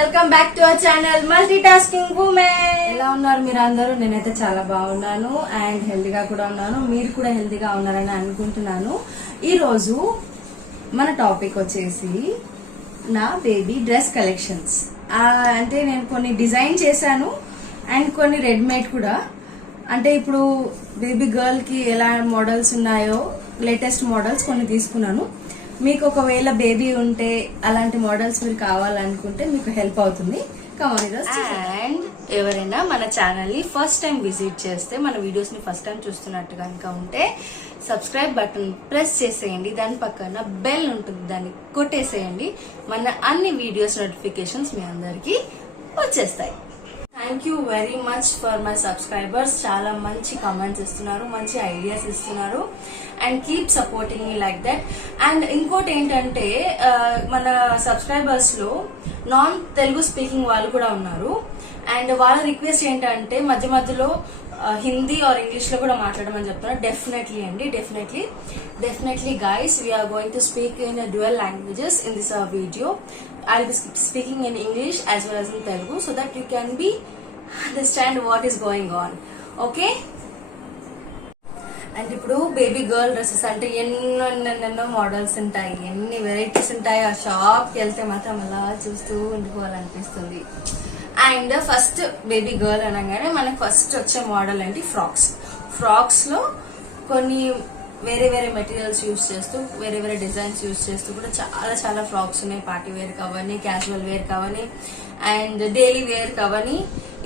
Welcome back to our channel multi tasking women. ఎలా ఉన్నారు మీరు అందరూ? నేనైతే చాలా బాగున్నాను అండ్ హెల్దీగా కూడా ఉన్నాను. మీరు కూడా హెల్దీగా ఉన్నారని అనుకుంటున్నాను. ఈ రోజు మన టాపిక్ వచ్చేసి నా బేబీ డ్రెస్ కలెక్షన్స్. అంటే నేను కొన్ని డిజైన్ చేశాను అండ్ కొన్ని రెడీమేడ్ కూడా. అంటే ఇప్పుడు బేబీ గర్ల్ కి ఎలా మోడల్స్ ఉన్నాయో లేటెస్ట్ మోడల్స్ కొన్ని తీసుకున్నాను. మీకు ఒకవేళ బేబీ ఉంటే అలాంటి మోడల్స్ మీరు కావాలనుకుంటే మీకు హెల్ప్ అవుతుంది. అండ్ ఎవరైనా మన ఛానల్ ని ఫస్ట్ టైం విజిట్ చేస్తే, మన వీడియోస్ ని ఫస్ట్ టైం చూస్తున్నట్టు కనుక ఉంటే సబ్స్క్రైబ్ బటన్ ప్రెస్ చేసేయండి. దాని పక్కన బెల్ ఉంటుంది, దాన్ని కొట్టేసేయండి. మన అన్ని వీడియోస్ నోటిఫికేషన్స్ మీ అందరికి వచ్చేస్తాయి. Thank you very much for my subscribers. చాలా మంచి కామెంట్స్ ఇస్తున్నారు, మంచి ఐడియాస్ ఇస్తున్నారు and keep supporting me like that. And ఇంకోటి ఏంటంటే మన సబ్స్క్రైబర్స్ లో నాన్ తెలుగు స్పీకింగ్ వాళ్ళు కూడా ఉన్నారు. అండ్ వాళ్ళ రిక్వెస్ట్ ఏంటంటే మధ్య మధ్యలో హిందీ ఆర్ ఇంగ్లీష్ లో కూడా మాట్లాడమని చెప్తున్నారు. డెఫినెట్లీ అండి, definitely guys, we are going to speak in dual languages in this video. I'll be speaking in English as well as in Telugu so that you can be understand what is going on. Okay? And ఇప్పుడు baby girl dresses అంటే ఎన్నెన్నెన్నెన్నో models ఉంటాయి, ఎన్ని varieties ఉంటాయి. ఆ షాప్కి వెళ్తే మాత్రం అలా చూస్తూ ఉండిపోవాలనిపిస్తుంది. అండ్ ఫస్ట్ బేబీ గర్ల్ అనగానే మనకు ఫస్ట్ వచ్చే మోడల్ ఏంటి? ఫ్రాక్స్ లో కొన్ని వేరే వేరే మెటీరియల్స్ యూజ్ చేస్తూ, వేరే వేరే డిజైన్స్ యూజ్ చేస్తూ కూడా చాలా చాలా ఫ్రాక్స్ ఉన్నాయి. పార్టీ వేర్ కావని, క్యాజువల్ వేర్ కావని అండ్ డైలీ వేర్ కావని.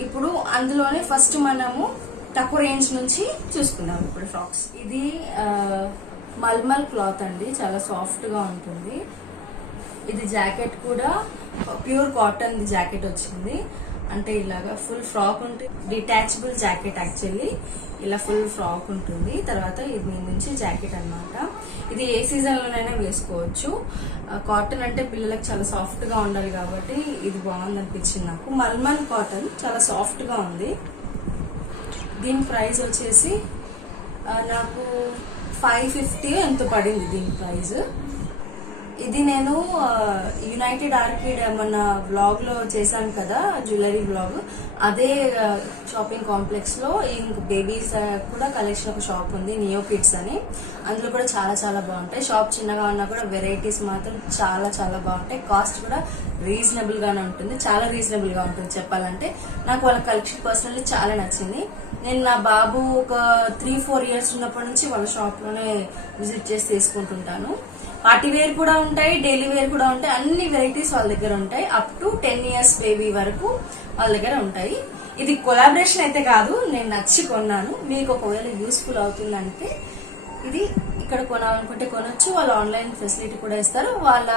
ఇప్పుడు అందులోనే ఫస్ట్ మనము తక్కువ రేంజ్ నుంచి చూసుకుందాం. ఇప్పుడు ఫ్రాక్స్, ఇది మల్మల్ క్లాత్ అండి, చాలా సాఫ్ట్ గా ఉంటుంది. ఇది జాకెట్ కూడా ప్యూర్ కాటన్ జాకెట్ వచ్చింది. అంటే ఇలాగా ఫుల్ ఫ్రాక్ ఉంటుంది, డిటాచబుల్ జాకెట్. యాక్చువల్లీ ఇలా ఫుల్ ఫ్రాక్ ఉంటుంది. తర్వాత ఇది మీ నుంచి జాకెట్ అన్నమాట. ఇది ఏ సీజన్ లోనైనా వేసుకోవచ్చు. కాటన్ అంటే పిల్లలకు చాలా సాఫ్ట్ గా ఉండాలి కాబట్టి ఇది బాగుంది అనిపించింది నాకు. మల్మల్ కాటన్ చాలా సాఫ్ట్ గా ఉంది. దీని ప్రైస్ వచ్చేసి నాకు 550 ఎంతో పడింది దీని ప్రైస్. ఇది నేను యునైటెడ్ ఆర్కిడ్ మన బ్లాగ్ లో చేశాను కదా, జ్యువెలరీ బ్లాగ్. అదే షాపింగ్ కాంప్లెక్స్ లో ఇంక బేబీస్ కూడా కలెక్షన్ ఒక షాప్ ఉంది, నియో కిడ్స్ అని. అందులో కూడా చాలా చాలా బాగుంటాయి. షాప్ చిన్నగా ఉన్నా కూడా వెరైటీస్ మాత్రం చాలా చాలా బాగుంటాయి. కాస్ట్ కూడా రీజనబుల్ గానే ఉంటుంది, చాలా రీజనబుల్ గా ఉంటుంది చెప్పాలంటే. నాకు వాళ్ళ కలెక్షన్ పర్సనల్లీ చాలా నచ్చింది. నేను నా బాబు ఒక 3-4 ఇయర్స్ ఉన్నప్పటి నుంచి వాళ్ళ షాప్ లోనే విజిట్ చేసి తీసుకుంటుంటాను. పార్టీ వేర్ కూడా ఉంటాయి, డైలీ వేర్ కూడా ఉంటాయి. అన్ని వెరైటీస్ వాళ్ళ దగ్గర ఉంటాయి. అప్ టు 10 ఇయర్స్ బేబీ వరకు వాళ్ళ దగ్గర ఉంటాయి. ఇది కొలాబరేషన్ అయితే కాదు, నేను నచ్చి కొన్నాను. మీకు ఒకవేళ యూస్ఫుల్ అవుతుందంటే ఇది ఇక్కడ కొనాలనుకుంటే కొనొచ్చు. వాళ్ళ ఆన్లైన్ ఫెసిలిటీ కూడా ఇస్తారు. వాళ్ళ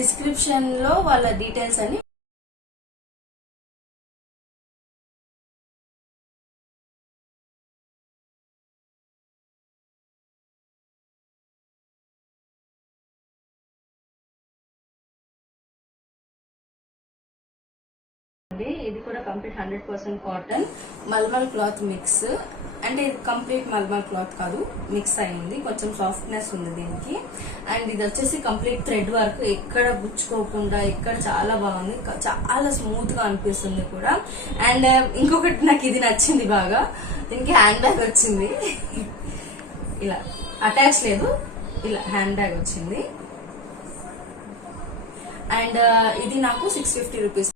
డిస్క్రిప్షన్ లో వాళ్ళ డీటెయిల్స్ అన్ని ఇది కూడా complete 100% cotton mulmul cloth mix. అంటే ఇది కంప్లీట్ మల్మల్ క్లాత్ కాదు, మిక్స్ అయింది. కొంచెం సాఫ్ట్నెస్ ఉంది దీనికి. అండ్ ఇది వచ్చేసి కంప్లీట్ థ్రెడ్ వర్క్, ఎక్కడ గుచ్చుకోకుండా, ఎక్కడ చాలా బాగుంది, చాలా స్మూత్ గా అనిపిస్తుంది కూడా. అండ్ ఇంకొకటి నాకు ఇది నచ్చింది బాగా, దీనికి హ్యాండ్ బ్యాగ్ వచ్చింది. ఇలా అటాచ్ లేదు, ఇలా హ్యాండ్ బ్యాగ్ వచ్చింది. అండ్ ఇది నాకు 650 రూపీస్.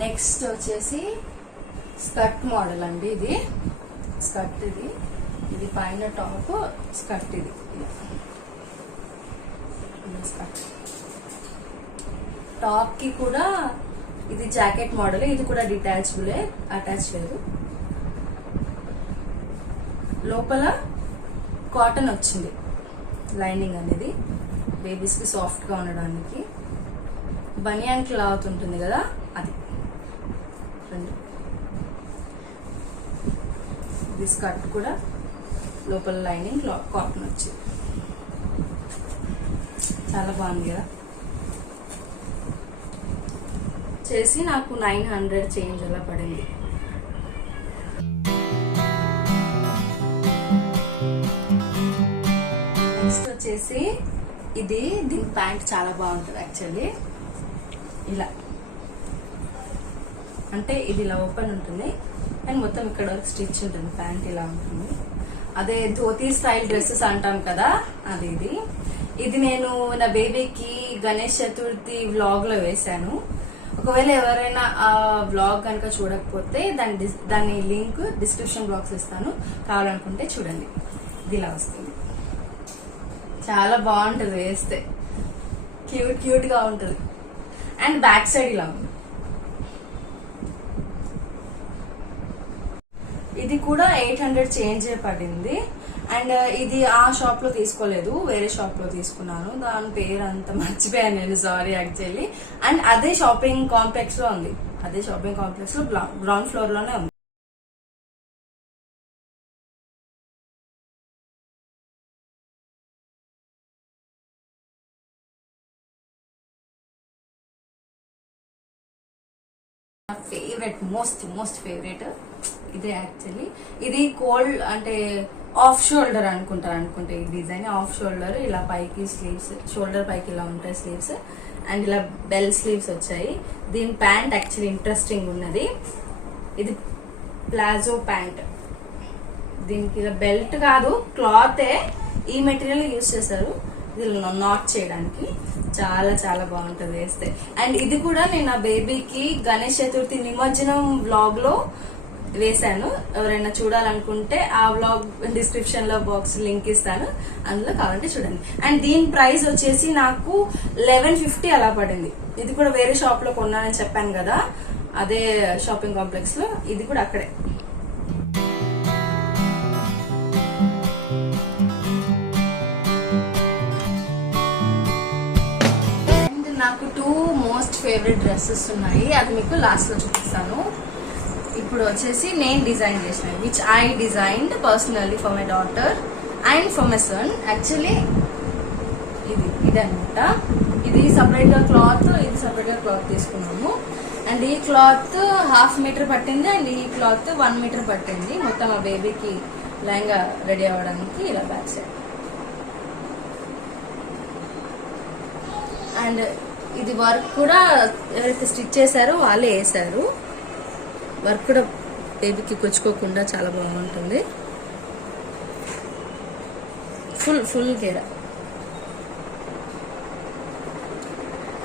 నెక్స్ట్ వచ్చేసి స్కర్ట్ మోడల్ అండి. ఇది స్కర్ట్, ఇది పైన టాప్ స్కర్ట్. ఇది స్కర్ట్ టాప్ కి కూడా ఇది జాకెట్ మోడల్. ఇది కూడా డిటాచబులే, అటాచ్ లేదు. లోపల కాటన్ వచ్చింది లైనింగ్ అనేది, బేబీస్ కి సాఫ్ట్ గా ఉండడానికి. బనియాన్ క్లాత్ ఉంటుంది కదా, అది. ఇది స్కర్ట్ కూడా లోపల లైనింగ్ కాటన్ వచ్చింది. చాలా బాగుంది కదా. వచ్చేసి నాకు 900 చేంజ్ అలా పడింది. నెక్స్ట్ వచ్చేసి ఇది, దీని ప్యాంట్ చాలా బాగుంటుంది యాక్చువల్లీ. ఇలా అంటే ఇది ఇలా ఓపెన్ ఉంటుంది అండ్ మొత్తం ఇక్కడ వరకు స్టిచ్ ఉంటుంది. ప్యాంట్ ఇలా ఉంటుంది. అదే ధోతీ స్టైల్ డ్రెస్సెస్ అంటాం కదా, అది ఇది నేను నా బేబీకి గణేష్ చతుర్థి వ్లాగ్ లో వేసాను. ఒకవేళ ఎవరైనా ఆ వ్లాగ్ కనుక చూడకపోతే దాని లింక్ డిస్క్రిప్షన్ బాక్స్ ఇస్తాను, కావాలనుకుంటే చూడండి. ఇది ఇలా వస్తుంది, చాలా బాగుంటుంది వేస్తే, క్యూట్ గా ఉంటుంది. అండ్ బ్యాక్ సైడ్ ఇలా ఉంది. ఇది కూడా 800 చేంజ్ పడింది. అండ్ ఇది ఆ షాప్ లో తీసుకోలేదు, వేరే షాప్ లో తీసుకున్నాను. దాని పేరు అంత మర్చిపోయాను నేను, సారీ యాక్చువల్లీ. అండ్ అదే షాపింగ్ కాంప్లెక్స్ లో ఉంది, అదే షాపింగ్ కాంప్లెక్స్ లో గ్రౌండ్ ఫ్లోర్ లోనే ఉంది. ఫేవరెట్, మోస్ట్ ఫేవరెట్ ఇదే యాక్చువల్లీ. ఇది కోల్డ్ అంటే ఆఫ్ షోల్డర్ అనుకుంటే ఈ డిజైన్ ఆఫ్ షోల్డర్. ఇలా పైకి స్లీవ్స్, షోల్డర్ పైకి ఇలా ఉంటాయి స్లీవ్స్. అండ్ ఇలా బెల్ స్లీవ్స్ వచ్చాయి. దీని ప్యాంట్ యాక్చువల్లీ ఇంట్రెస్టింగ్ ఉన్నది. ఇది ప్లాజో ప్యాంట్. దీనికి ఇలా బెల్ట్ కాదు, క్లాతే. ఈ మెటీరియల్ యూజ్ చేశారు దీనిలో నాట్ చేయడానికి. చాలా బాగుంటుంది వేస్తే. అండ్ ఇది కూడా నేను నా బేబీకి గణేష్ చతుర్థి నిమజ్జనం వ్లాగ్ లో వేసాను. ఎవరైనా చూడాలనుకుంటే ఆ వ్లాగ్ డిస్క్రిప్షన్ లో బాక్స్ లింక్ ఇస్తాను, అందులో కావాలంటే చూడండి. అండ్ దీని ప్రైస్ వచ్చేసి నాకు 1150 అలా పడింది. ఇది కూడా వేరే షాప్ లో కొన్నానని చెప్పాను కదా, అదే షాపింగ్ కాంప్లెక్స్ లో. ఇది కూడా అక్కడే. నాకు 2 మోస్ట్ ఫేవరెట్ డ్రెస్సెస్ ఉన్నాయి, అది మీకు లాస్ట్ లో చూపిస్తాను. ఇప్పుడు వచ్చేసి నేను డిజైన్ చేసిన, which I designed personally for my daughter and for my son. Actually ఇది అనమాట. ఇది సపరేట్ గా క్లాత్, ఇది సపరేట్ గా క్లాత్ తీసుకున్నాము. అండ్ ఈ క్లాత్ 1/2 మీటర్ పట్టింది అండ్ ఈ క్లాత్ 1 మీటర్ పట్టింది. మొత్తం ఆ బేబీకి లైంగా రెడీ అవ్వడానికి. ఇలా బ్యాక్ సైడ్. అండ్ ఇది వర్క్ కూడా ఎవరైతే స్టిచ్ చేశారో వాళ్ళే వేసారు. వర్క్ కూడా బేబీకి కుచ్చుకోకుండా చాలా బాగుంటుంది. ఫుల్ గేరా.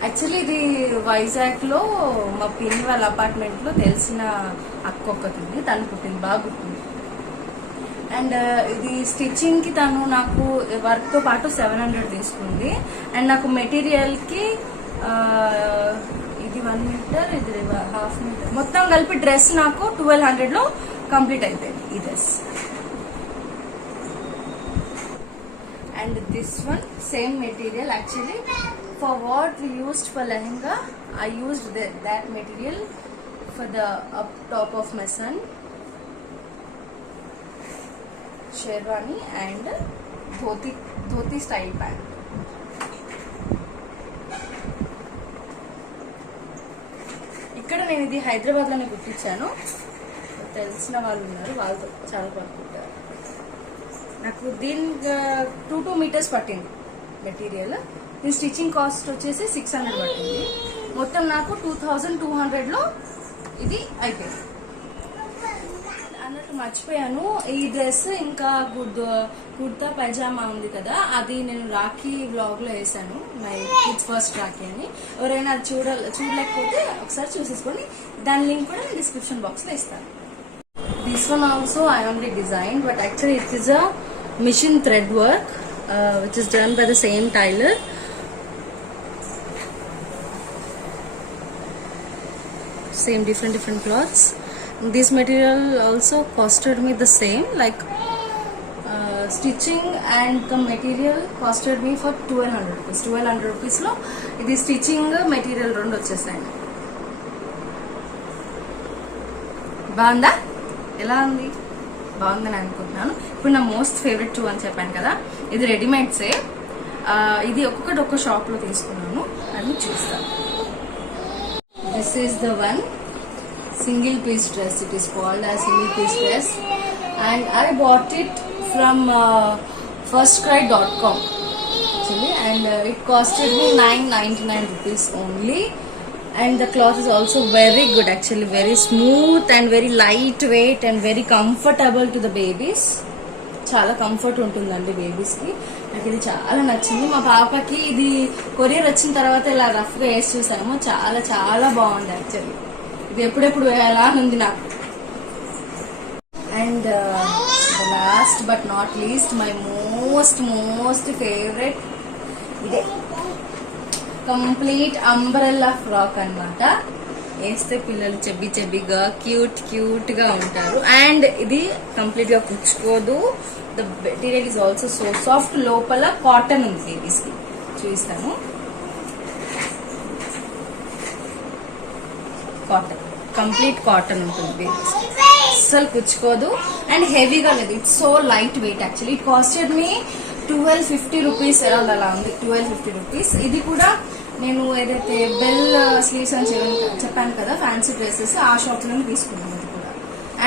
యాక్చువల్లీ ఇది వైజాగ్ లో మా పిన్ని వాళ్ళ అపార్ట్మెంట్ లో తెలిసిన అక్క ఒక్కతుంది, తను కుట్టింది, బాగా కుట్టింది. అండ్ ఇది స్టిచ్చింగ్ కి తను నాకు వర్క్ తో పాటు 700 తీసుకుంది. అండ్ నాకు మెటీరియల్ కి ఇది 1 మీటర్, ఇది 1/2 మీటర్, మొత్తం కలిపి డ్రెస్ నాకు 1200 లో కంప్లీట్ అయిపోయింది ఈ dress. And this one same material. Actually for what we used for lehenga, I used that material for the up top of my son sherwani and dhoti style pant. ఇక్కడ నేను ఇది హైదరాబాద్ లోనే కుట్టించాను, తెలిసిన వాళ్ళు ఉన్నారు, వాళ్ళతో చాలా బాగా కుట్టారు. నాకు దీని 2 మీటర్స్ పట్టింది మెటీరియల్. దీని స్టిచ్చింగ్ కాస్ట్ వచ్చేసి 600 పట్టింది. మొత్తం నాకు 2200 లో ఇది అయిపోయింది. అన్నట్టు మర్చిపోయాను, ఈ డ్రెస్ ఇంకా కుర్తా పైజామా ఉంది కదా, అది నేను రాఖీ వ్లాగ్ లో వేసాను, మై కిడ్స్ ఫస్ట్ రాఖీ అని. ఎవరైనా చూడలేకపోతే ఒకసారి చూసేసుకోండి. దాని లింక్ కూడా నేను డిస్క్రిప్షన్ బాక్స్ లో ఇస్తాను. This one also I only design, but actually it is a machine thread work which is done by the same tailor. Same different cloths. This material also costed me the same, like stitching and the material costed me for 1200 rupees. 1200 rupees లో ఇది stitching material రెండు వచ్చేసాయి. బాగుందా? ఎలా ఉంది? బాగుందని అనుకుంటున్నాను. ఇప్పుడు నా మోస్ట్ ఫేవరెట్ 2 అని చెప్పాను కదా, ఇది రెడీమేడ్సే. ఇది ఒక్కొక్కటి ఒక్క షాప్ లో తీసుకున్నాను, అది చూస్తాను. this is the one single piece dress. It is called as single piece dress, and I bought it from firstcry.com actually, and it costed me 999 rupees only. And the cloth is also very good actually, very smooth and very lightweight and very comfortable to the babies. చాలా comfort ఉంటుందండి babies కి. నాకు ఇది చాలా నచ్చింది. మా పాపకి ఇది కొరియర్ వచ్చిన తర్వాత ఇలా రఫ్ గా వేసి చూసాము, చాలా చాలా బాగుంది యాక్చువల్లీ. ఇది ఎప్పుడెప్పుడు వేయాలా అని ఉంది నాకు. And last but not least, my most favourite ఇదే కంప్లీట్ అంబ్రెల్లా ఫ్రాక్ అన్నమాట. వేస్తే పిల్లలు చెబ్బిగా క్యూట్ గా ఉంటారు. అండ్ ఇది కంప్లీట్ గా కుచ్చుకోదు. The material is also so soft. లోపల కాటన్ ఉంది బేబీస్ కి, చూపిస్తాను. కాటన్, కంప్లీట్ కాటన్ ఉంటుంది బేబీస్ కి, అస్సలు కుచ్చుకోదు. అండ్ హెవీగా లేదు, it's so light weight actually. It costed me 1250 rupees around అలా ఉంది, 1250 రూపీస్. ఇది కూడా నేను ఏదైతే బెల్ స్లీవ్స్ అని చెప్పాను కదా, ఫ్యాన్సీ డ్రెస్సెస్, ఆ షాప్ లో తీసుకున్నాను ఇది కూడా.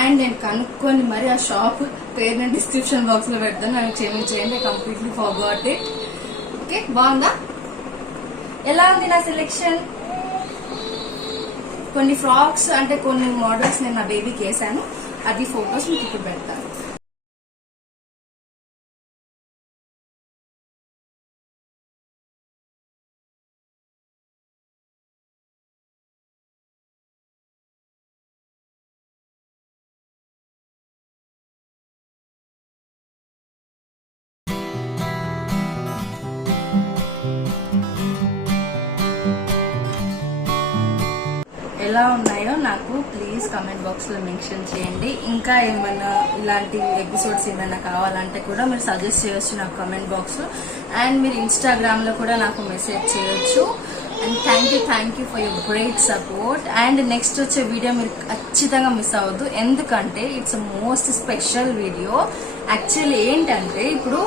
అండ్ నేను కనుక్కొని మరి ఆ షాప్ పేరు నేను డిస్క్రిప్షన్ బాక్స్ లో పెడతాను, నన్ను క్షమించేయండి, కంప్లీట్లీ ఫర్గాట్ ఇట్. ఓకే, బాగుందా? ఎలా ఉంది నా సెలెక్షన్? కొన్ని ఫ్రాక్స్ అంటే కొన్ని మోడల్స్ నేను నా బేబీకి వేసాను, అది ఫొటోస్ మీకు ఇప్పుడు పెడతాను. ఎలా ఉన్నాయో నాకు ప్లీజ్ కమెంట్ బాక్స్ లో మెన్షన్ చేయండి. ఇంకా ఏమైనా ఇలాంటి ఎపిసోడ్స్ ఏమైనా కావాలంటే కూడా మీరు సజెస్ట్ చేయొచ్చు నాకు కమెంట్ బాక్స్ లో. అండ్ మీరు ఇన్స్టాగ్రామ్ లో కూడా నాకు మెసేజ్ చేయొచ్చు. And thank you for your great support. And next వచ్చే వీడియో మీరు ఖచ్చితంగా మిస్ అవ్వద్దు, ఎందుకంటే it's most special video. Actually ఏంటంటే ఇప్పుడు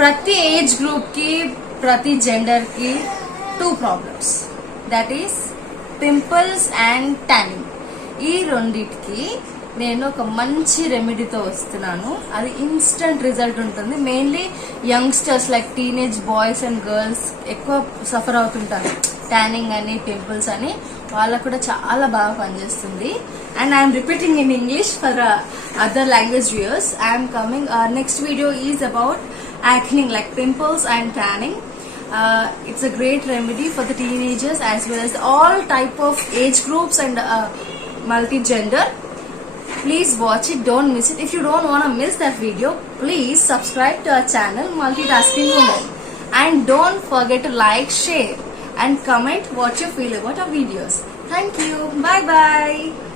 ప్రతి ఏజ్ గ్రూప్ కి, ప్రతి జెండర్ కి 2 problems, that is pimples and tanning. ఈ రెండిటికి నేను ఒక మంచి రెమెడీతో వస్తున్నాను. అది ఇన్స్టంట్ రిజల్ట్ ఉంటుంది. Mainly youngsters like teenage boys and girls ఎక్కువ సఫర్ అవుతుంటారు, ట్యానింగ్ అని, పింపుల్స్ అని. వాళ్ళకు కూడా చాలా బాగా పనిచేస్తుంది. And I'm repeating in English for other language viewers. I'm coming next video is about acne like pimples and tanning. It's a great remedy for the teenagers as well as all type of age groups and multi-gender. Please watch it, don't miss it. If you don't want to miss that video, please subscribe to our channel Multitasking Woman, and don't forget to like, share and comment what you feel about our videos. Thank you. Bye bye.